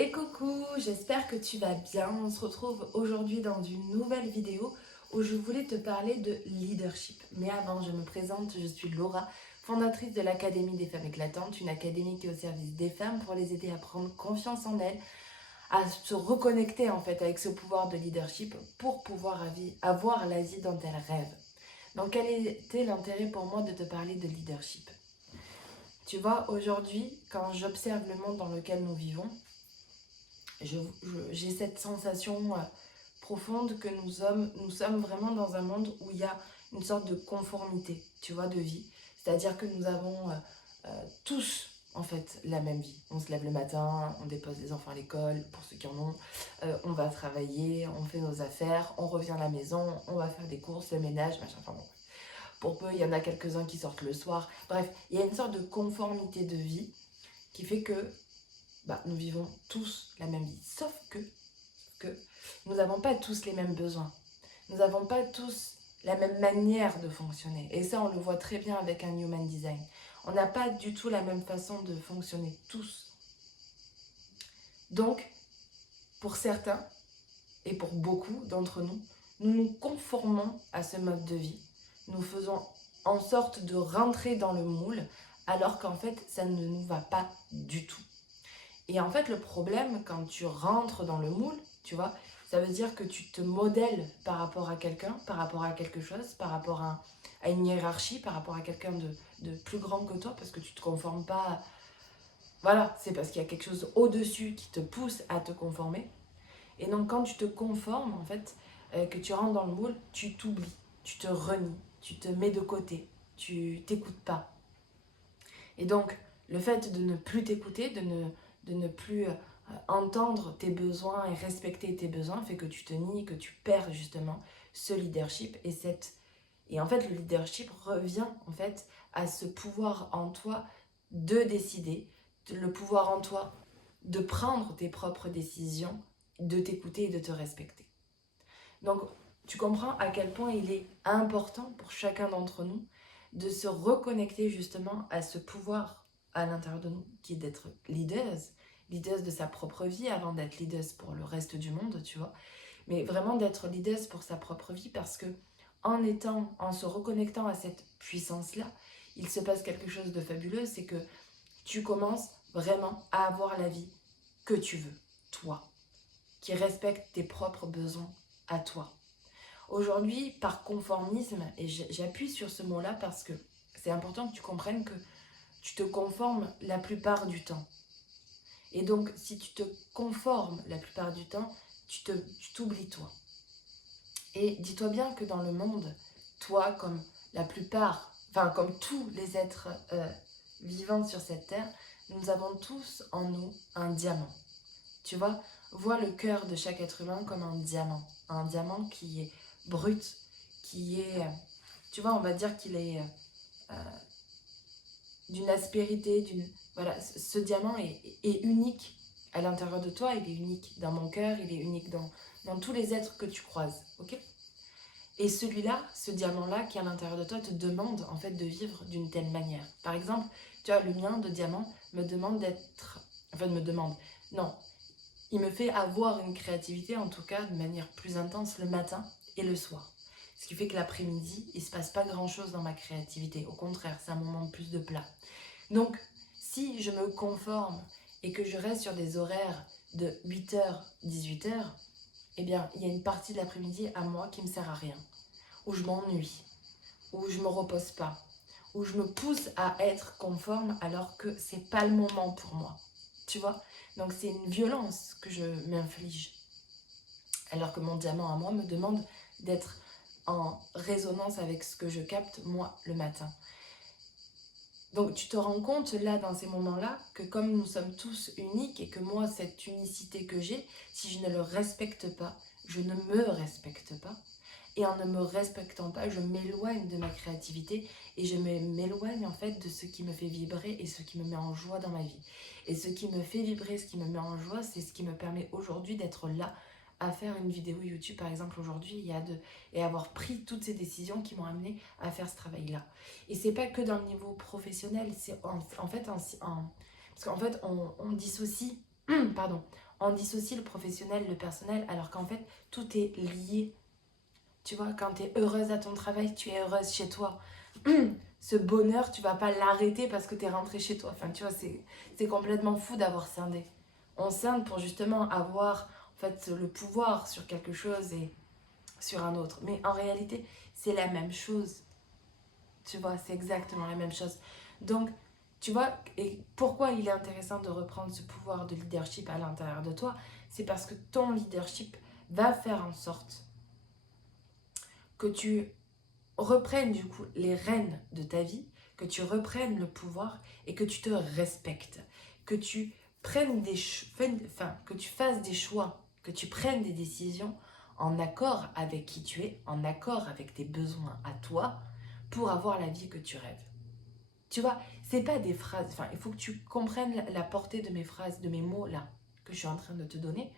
Et coucou, j'espère que tu vas bien. On se retrouve aujourd'hui dans une nouvelle vidéo où je voulais te parler de leadership. Mais avant, je me présente, je suis Laura, fondatrice de l'Académie des femmes éclatantes, une académie qui est au service des femmes pour les aider à prendre confiance en elles, à se reconnecter en fait avec ce pouvoir de leadership pour pouvoir avoir la vie dont elles rêvent. Donc quel était l'intérêt pour moi de te parler de leadership? Tu vois, aujourd'hui, quand j'observe le monde dans lequel nous vivons, j'ai cette sensation profonde que nous sommes vraiment dans un monde où il y a une sorte de conformité, tu vois, de vie. C'est-à-dire que nous avons tous, en fait, la même vie. On se lève le matin, on dépose les enfants à l'école, pour ceux qui en ont, on va travailler, on fait nos affaires, on revient à la maison, on va faire des courses, le ménage, machin, enfin bon. Pour peu, il y en a quelques-uns qui sortent le soir. Bref, il y a une sorte de conformité de vie qui fait que nous vivons tous la même vie. Sauf que nous n'avons pas tous les mêmes besoins. Nous n'avons pas tous la même manière de fonctionner. Et ça, on le voit très bien avec un Human Design. On n'a pas du tout la même façon de fonctionner, tous. Donc, pour certains, et pour beaucoup d'entre nous, nous nous conformons à ce mode de vie. Nous faisons en sorte de rentrer dans le moule, alors qu'en fait, ça ne nous va pas du tout. Et en fait, le problème, quand tu rentres dans le moule, tu vois, ça veut dire que tu te modèles par rapport à quelqu'un, par rapport à quelque chose, par rapport à une hiérarchie, par rapport à quelqu'un de plus grand que toi, parce que tu ne te conformes pas. Voilà, c'est parce qu'il y a quelque chose au-dessus qui te pousse à te conformer. Et donc, quand tu te conformes, en fait, que tu rentres dans le moule, tu t'oublies, tu te renies, tu te mets de côté, tu t'écoutes pas. Et donc, le fait de ne plus t'écouter, de ne plus entendre tes besoins et respecter tes besoins fait que tu te nies, que tu perds justement ce leadership et en fait le leadership revient en fait à ce pouvoir en toi de décider, le pouvoir en toi de prendre tes propres décisions, de t'écouter et de te respecter. Donc tu comprends à quel point il est important pour chacun d'entre nous de se reconnecter justement à ce pouvoir à l'intérieur de nous qui est d'être leaders de sa propre vie avant d'être leaders pour le reste du monde, tu vois. Mais vraiment d'être leaders pour sa propre vie parce que en se reconnectant à cette puissance-là, il se passe quelque chose de fabuleux, c'est que tu commences vraiment à avoir la vie que tu veux, toi, qui respecte tes propres besoins à toi. Aujourd'hui, par conformisme, et j'appuie sur ce mot-là parce que c'est important que tu comprennes que tu te conformes la plupart du temps. Et donc, si tu te conformes la plupart du temps, tu t'oublies toi. Et dis-toi bien que dans le monde, toi, comme la plupart, enfin comme tous les êtres vivants sur cette terre, nous avons tous en nous un diamant. Tu vois le cœur de chaque être humain comme un diamant qui est brut, qui est, tu vois, on va dire qu'il est d'une aspérité, voilà, ce diamant est unique à l'intérieur de toi, il est unique dans mon cœur, il est unique dans tous les êtres que tu croises, ok? Et celui-là, ce diamant-là qui est à l'intérieur de toi te demande en fait de vivre d'une telle manière. Par exemple, tu vois, le mien de diamant me demande non, il me fait avoir une créativité en tout cas de manière plus intense le matin et le soir. Ce qui fait que l'après-midi, il ne se passe pas grand-chose dans ma créativité. Au contraire, c'est un moment de plus de plat. Donc, si je me conforme et que je reste sur des horaires de 8h, 18h, eh bien, il y a une partie de l'après-midi à moi qui ne me sert à rien, où je m'ennuie, où je ne me repose pas, où je me pousse à être conforme alors que c'est pas le moment pour moi. Tu vois? Donc c'est une violence que je m'inflige. Alors que mon diamant à moi me demande d'être en résonance avec ce que je capte moi le matin. Donc tu te rends compte là dans ces moments-là que comme nous sommes tous uniques et que moi cette unicité que j'ai, si je ne le respecte pas, je ne me respecte pas. Et en ne me respectant pas, je m'éloigne de ma créativité et je m'éloigne en fait de ce qui me fait vibrer et ce qui me met en joie dans ma vie. Et ce qui me fait vibrer, ce qui me met en joie, c'est ce qui me permet aujourd'hui d'être là à faire une vidéo YouTube par exemple aujourd'hui et avoir pris toutes ces décisions qui m'ont amené à faire ce travail-là. Et c'est pas que dans le niveau professionnel, c'est parce qu'en fait on dissocie, pardon, On dissocie le professionnel, le personnel, alors qu'en fait, tout est lié. Tu vois, quand tu es heureuse à ton travail, tu es heureuse chez toi. Ce bonheur, tu vas pas l'arrêter parce que tu es rentrée chez toi. Enfin, tu vois, c'est complètement fou d'avoir scindé. On scinde pour justement avoir en fait le pouvoir sur quelque chose et sur un autre. Mais en réalité, c'est la même chose. Tu vois, c'est exactement la même chose. Donc, tu vois, et pourquoi il est intéressant de reprendre ce pouvoir de leadership à l'intérieur de toi, c'est parce que ton leadership va faire en sorte que tu reprennes du coup les rênes de ta vie, que tu reprennes le pouvoir et que tu te respectes, que tu prennes que tu fasses des choix, que tu prennes des décisions en accord avec qui tu es, en accord avec tes besoins à toi pour avoir la vie que tu rêves. Tu vois, c'est pas des phrases, enfin, il faut que tu comprennes la portée de mes phrases, de mes mots là que je suis en train de te donner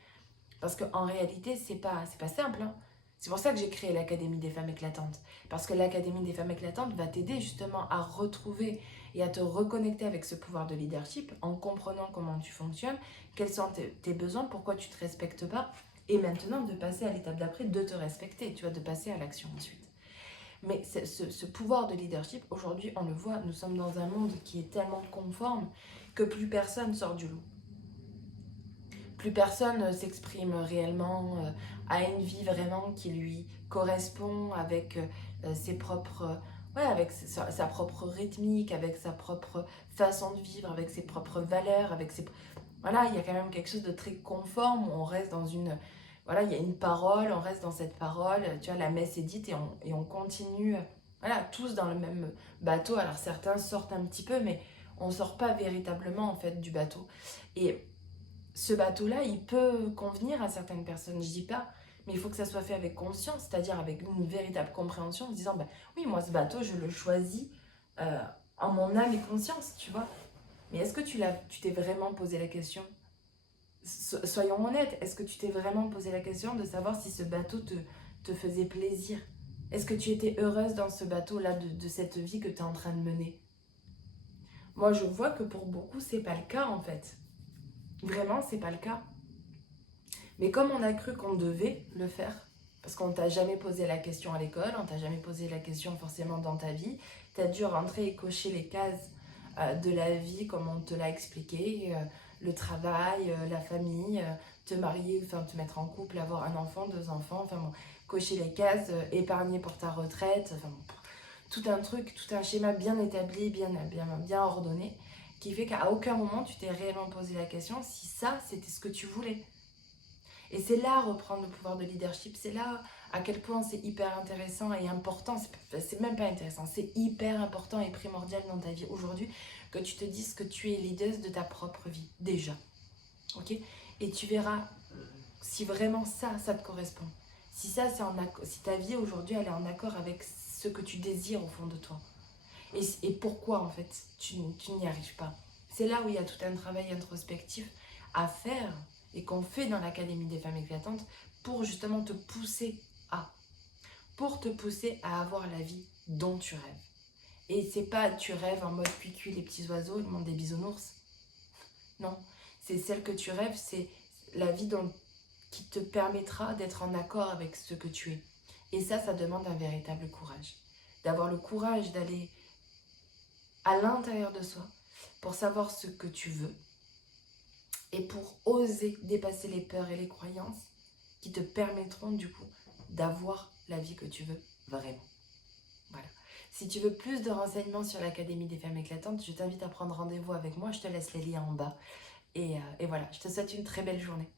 parce qu'en réalité, c'est pas simple, hein. C'est pour ça que j'ai créé l'Académie des femmes éclatantes. Parce que l'Académie des femmes éclatantes va t'aider justement à retrouver et à te reconnecter avec ce pouvoir de leadership en comprenant comment tu fonctionnes, quels sont tes besoins, pourquoi tu ne te respectes pas. Et maintenant, de passer à l'étape d'après, de te respecter, tu vois, de passer à l'action ensuite. Mais ce pouvoir de leadership, aujourd'hui, on le voit, nous sommes dans un monde qui est tellement conforme que plus personne sort du lot. Plus personne s'exprime réellement, a une vie vraiment qui lui correspond avec ses propres, ouais, avec sa propre rythmique, avec sa propre façon de vivre, avec ses propres valeurs, avec ses... Voilà, il y a quand même quelque chose de très conforme où on reste dans une... Voilà, il y a une parole, on reste dans cette parole, tu vois, la messe est dite et on continue, voilà, tous dans le même bateau. Alors certains sortent un petit peu, mais on ne sort pas véritablement en fait du bateau. Et ce bateau-là, il peut convenir à certaines personnes, je dis pas, mais il faut que ça soit fait avec conscience, c'est-à-dire avec une véritable compréhension, en se disant, bah, oui, moi, ce bateau, je le choisis euh, en mon âme et conscience, tu vois. Mais est-ce que tu t'es vraiment posé la question? Soyons honnêtes, est-ce que tu t'es vraiment posé la question de savoir si ce bateau te faisait plaisir? Est-ce que tu étais heureuse dans ce bateau-là de cette vie que tu es en train de mener? Moi, je vois que pour beaucoup, c'est pas le cas, en fait. Vraiment, c'est pas le cas. Mais comme on a cru qu'on devait le faire, parce qu'on t'a jamais posé la question à l'école, on t'a jamais posé la question forcément dans ta vie, t'as dû rentrer et cocher les cases de la vie comme on te l'a expliqué, le travail, la famille, te marier, enfin te mettre en couple, avoir un enfant, deux enfants, enfin bon, cocher les cases, épargner pour ta retraite, enfin bon, tout un truc, tout un schéma bien établi, bien ordonné, qui fait qu'à aucun moment tu t'es réellement posé la question si ça c'était ce que tu voulais. Et c'est là reprendre le pouvoir de leadership, c'est là à quel point c'est hyper intéressant et important, c'est même pas intéressant, c'est hyper important et primordial dans ta vie aujourd'hui que tu te dises que tu es leader de ta propre vie, déjà. Ok? Et tu verras si vraiment ça te correspond. Si ça, si ta vie aujourd'hui, elle est en accord avec ce que tu désires au fond de toi. Et pourquoi, en fait, tu n'y arrives pas. C'est là où il y a tout un travail introspectif à faire et qu'on fait dans l'Académie des femmes éclatantes pour justement te pousser à avoir la vie dont tu rêves. Et c'est pas tu rêves en mode cuicui les petits oiseaux, le monde des bisounours. Non, c'est celle que tu rêves, c'est la vie qui te permettra d'être en accord avec ce que tu es. Et ça demande un véritable courage. D'avoir le courage d'aller à l'intérieur de soi pour savoir ce que tu veux et pour oser dépasser les peurs et les croyances qui te permettront du coup d'avoir la vie que tu veux vraiment. Voilà. Si tu veux plus de renseignements sur l'Académie des femmes éclatantes, je t'invite à prendre rendez-vous avec moi, je te laisse les liens en bas. Et voilà, je te souhaite une très belle journée.